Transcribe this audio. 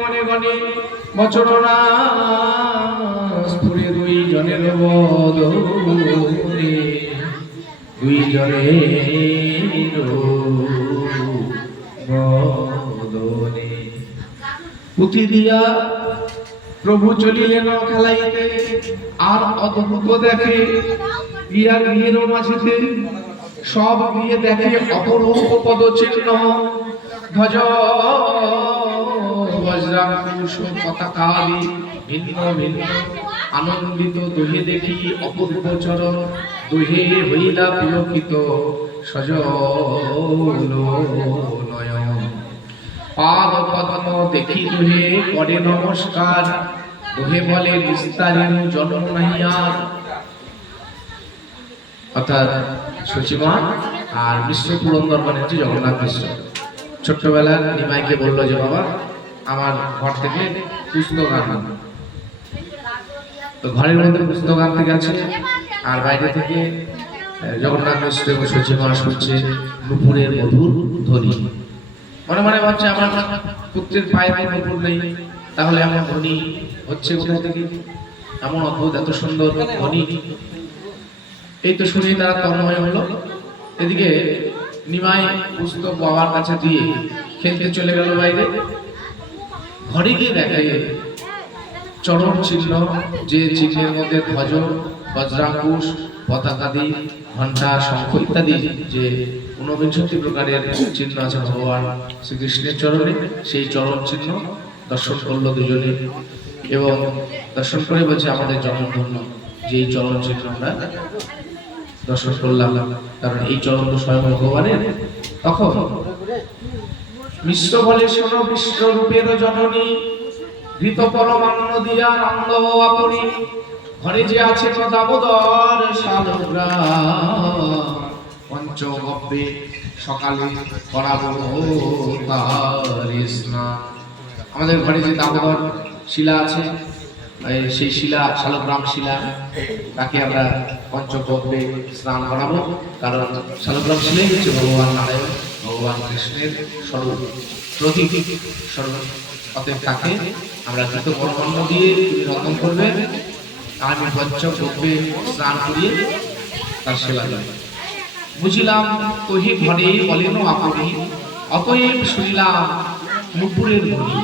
মনে মনে গণে না স্ফুরে দুই জনের বদনে দুই জনের বদনে। পুঁথি দিয়া প্রভু চলিলেন খেলাইতে, আর অদ্ভুত দেখে গিয়া গৃহের মাঝিতে, সব গিয়ে দেখে অপরূপ পদ চিহ্ন ধ্বজ বজ্রাঙ্কুশ পতাকাদি ভিন্ন ভিন্ন আনন্দিত দোহে দেখি অপূর্ব চরণ দোহে হইলা পুলকিত সজল নয়ন পাদ পদ্ম দেখি দুহে করে নমস্কার। দুহে বলে বিস্তারিণ জন্ম নাহি আর। অর্থাৎ সচিমা আর মিশ্র পুরন্দর মানে হচ্ছে জগন্নাথ মিশ্র ছোট্টবেলার নিমাইকে বলল যে, বাবা আমার ঘর থেকে পুস্তক আনবেন তো ঘরের মধ্যে পুস্তক আনতে গেছে, আর বাইরে থেকে জগন্নাথ মিশ্র এবং সচিমা শুনছে নুপুরের মধুর ধ্বনি। মনে মনে ভাবছে, আমার পুত্রের পায়ে পায়ে নুপুর নেই, তাহলে এমন ধ্বনি হচ্ছে কোথা থেকে? এমন অদ্ভুত, এত সুন্দর ধ্বনি। এই তো শুনে তারা তন্ময় হলো। এদিকে নিমাই পুস্তক বাবার কাছে দিয়ে খেলতে চলে গেল বাইরে। ঘরে গিয়ে দেখে চরম চিহ্ন, যে চিহ্নের মধ্যে ধ্বজ বজ্রাঙ্কুশ পতাকাদি, ঘণ্টা, শঙ্খ ইত্যাদি যে ঊনবিংশতি প্রকারের চিহ্ন আছে ভগবান শ্রীকৃষ্ণের চরণে, সেই চরম চিহ্ন দর্শন করল দুজনে। এবং দর্শন করে বলছে, আমাদের জন্মধন্য যে এই চরণ চিহ্ন আমরা দর্শন করলাম। কারণ এই চরণ তো স্বয়ং ভগবানের। তখন মিশ্র বলে শোনো, বিশ্বরূপের জননী। ঘৃত পরমান্ন দিয়া আনন্দ আপনি। ঘরে যে আছে দামোদর শালগ্রাম পঞ্চগব্যে সকালে করাবো আমাদের ঘরে যে দামোদর শিলা আছে সেই শিলা, শালগ্রাম শিলা, তাকে আমরা পঞ্চগব্যে স্নান করাবো। কারণ শালগ্রাম শিলাই হচ্ছে ভগবান নারায়ণ। ভগবান কৃষ্ণের স্বরূপ প্রতীক স্বরূপ অতএব তাকে আমরা কৃত পরমান্ন দিয়ে তিনি রতন করবেন আর আমি পঞ্চগব্যে স্নান করিয়ে তার সেবা দেবে। বুঝিলাম তহি ঘরে বলেন আপনি, অতএব শুনিলাম নুপুরের ধ্বনি।